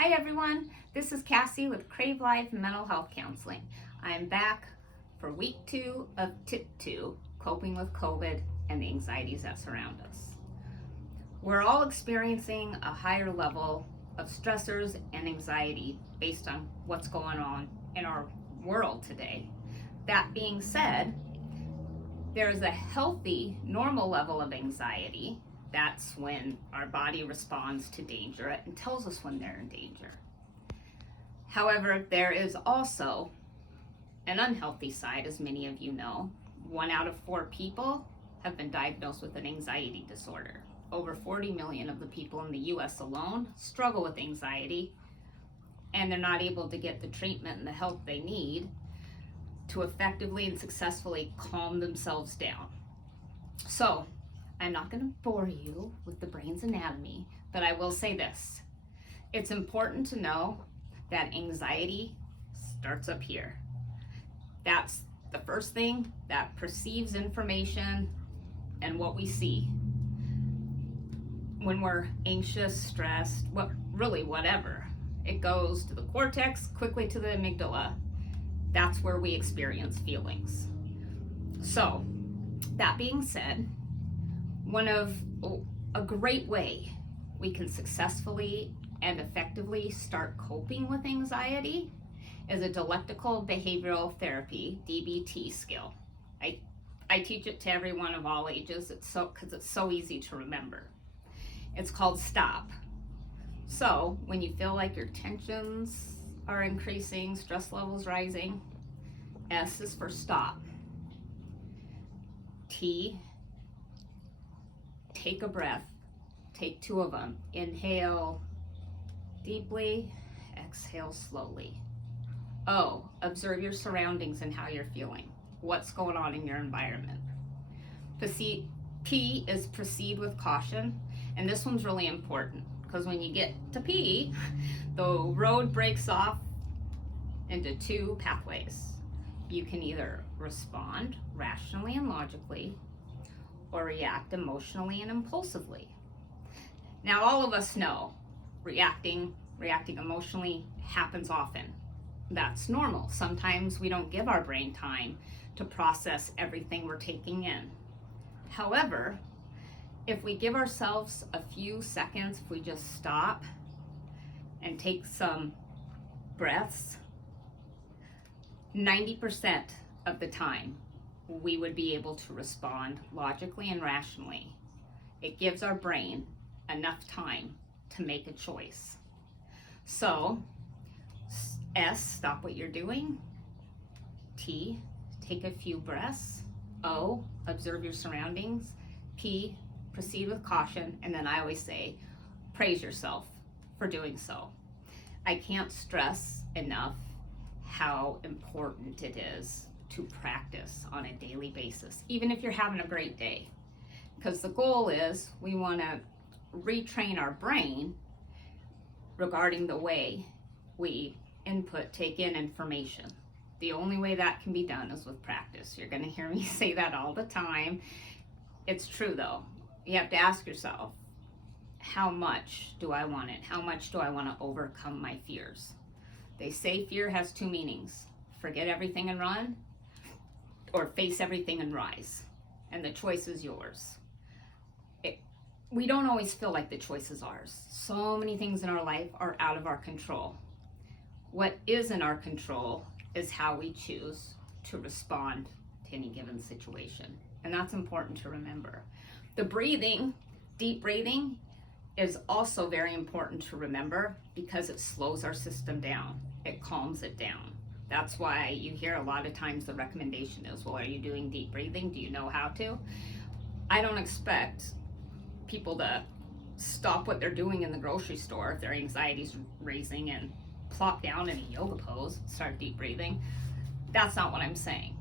Hi everyone, this is Cassie with Crave Life Mental Health Counseling. I am back for week 2 of tip 2, coping with COVID and the anxieties that surround us. We're all experiencing a higher level of stressors and anxiety based on what's going on in our world today. That being said, there's a healthy, normal level of anxiety. That's when our body responds to danger and tells us when they're in danger. However, there is also an unhealthy side, as many of you know. 1 out of 4 people have been diagnosed with an anxiety disorder. Over 40 million of the people in the US alone struggle with anxiety, and they're not able to get the treatment and the help they need to effectively and successfully calm themselves down. So, I'm not going to bore you with the brain's anatomy, but I will say this. It's important to know that anxiety starts up here. That's the first thing that perceives information and what we see. When we're anxious, stressed, really whatever, it goes to the cortex, quickly to the amygdala. That's where we experience feelings. So, that being said, a great way we can successfully and effectively start coping with anxiety is a dialectical behavioral therapy, DBT skill. I teach it to everyone of all ages because it's so easy to remember. It's called S.T.O.P. So when you feel like your tensions are increasing, stress levels rising, S is for stop. T, take a breath. Take 2 of them. Inhale deeply, exhale slowly. O, observe your surroundings and how you're feeling. What's going on in your environment. P is proceed with caution, and this one's really important because when you get to P, the road breaks off into 2 pathways. You can either respond rationally and logically, or react emotionally and impulsively. Now, all of us know reacting emotionally happens often. That's normal. Sometimes we don't give our brain time to process everything we're taking in. However, if we give ourselves a few seconds, if we just stop and take some breaths, 90% of the time, we would be able to respond logically and rationally. It gives our brain enough time to make a choice. So, S, stop what you're doing. T, take a few breaths. O, observe your surroundings. P, proceed with caution. And then I always say, praise yourself for doing so. I can't stress enough how important it is to practice on a daily basis, even if you're having a great day. Because the goal is we want to retrain our brain regarding the way we take in information. The only way that can be done is with practice. You're going to hear me say that all the time. It's true though. You have to ask yourself, how much do I want it? How much do I want to overcome my fears? They say fear has 2 meanings. Forget everything and run, or face everything and rise. And the choice is yours. We don't always feel like the choice is ours. So many things in our life are out of our control. What is in our control is how we choose to respond to any given situation. And that's important to remember. The breathing, deep breathing, is also very important to remember because it slows our system down. It calms it down. That's why you hear a lot of times the recommendation is, well, are you doing deep breathing? Do you know how to? I don't expect people to stop what they're doing in the grocery store if their anxiety's raising and plop down in a yoga pose, start deep breathing. That's not what I'm saying.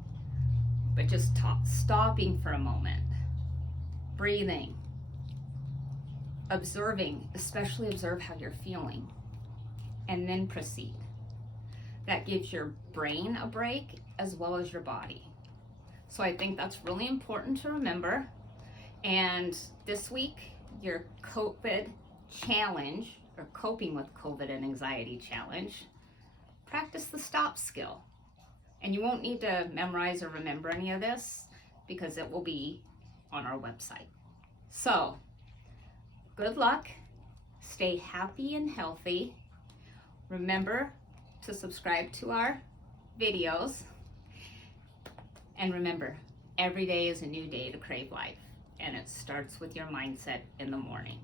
But just stopping for a moment, breathing, observing, especially observe how you're feeling, and then proceed. That gives your brain a break as well as your body. So I think that's really important to remember. And this week, your COVID challenge or coping with COVID and anxiety challenge, practice the STOP skill. And you won't need to memorize or remember any of this because it will be on our website. So, good luck, stay happy and healthy. Remember to subscribe to our videos. And remember, every day is a new day to crave life, and it starts with your mindset in the morning.